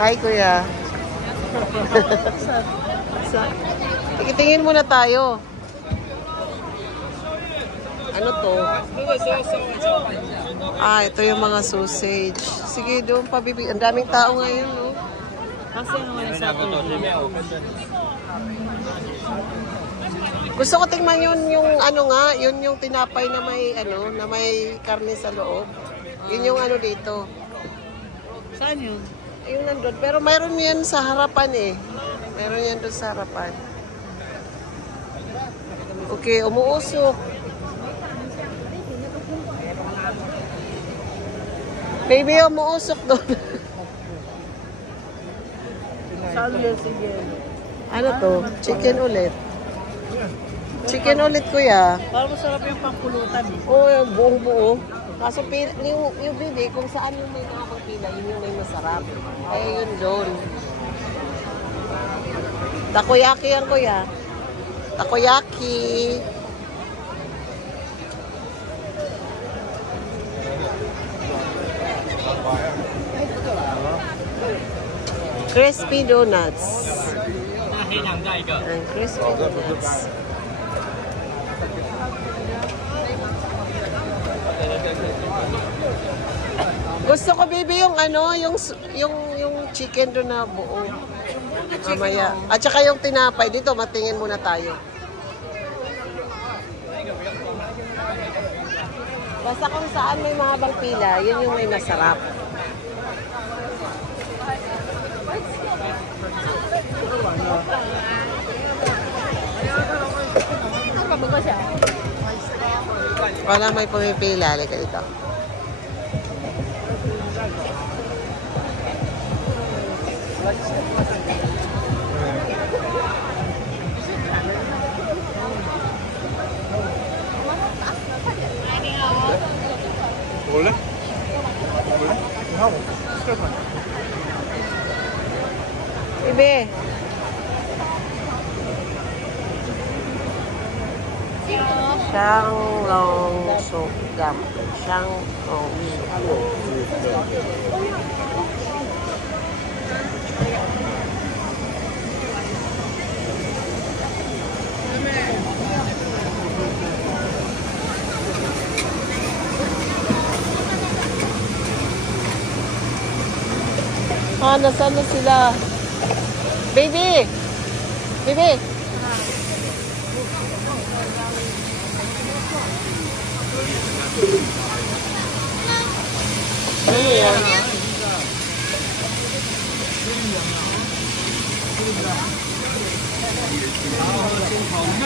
Hi, kuya. Tingin muna tayo. Ano to? Ito yung mga sausage. Sige, doon pabibig. Ang daming tao ngayon, no? Kasi naman sa Gusto ko tingnan yun yung ano nga, yun yung tinapay na may ano, na may karne sa loob. Yun yung ano dito. Saan yun? Yung nandun. Pero mayroon yan sa harapan eh. Mayroon yan doon sa harapan. Okay, umuusok. Baby, umuusok doon. Sige. Ano to? Chicken ulit. Chicken ulit, kuya. Parang masarap yung pangpulutan eh. Oo, yung buong buo. Kaso yung bibi, kung saan yung may nakapagpila, yun yung may masarap. Kaya yun doon. Takoyaki yan, kuya. Takoyaki. Crispy donuts. And crispy donuts. Gusto ko, baby, yung ano, yung chicken doon na buo. Mamaya. At saka yung tinapay. Dito, matingin muna tayo. Basta kung saan may mahabang pila, yun yung may masarap. Wala may pumipila. Halika dito. 먹을래? 하고 Ibe. Shanglong sukam. Shanglong nasaan na sila? Baby! Baby! Ano yan?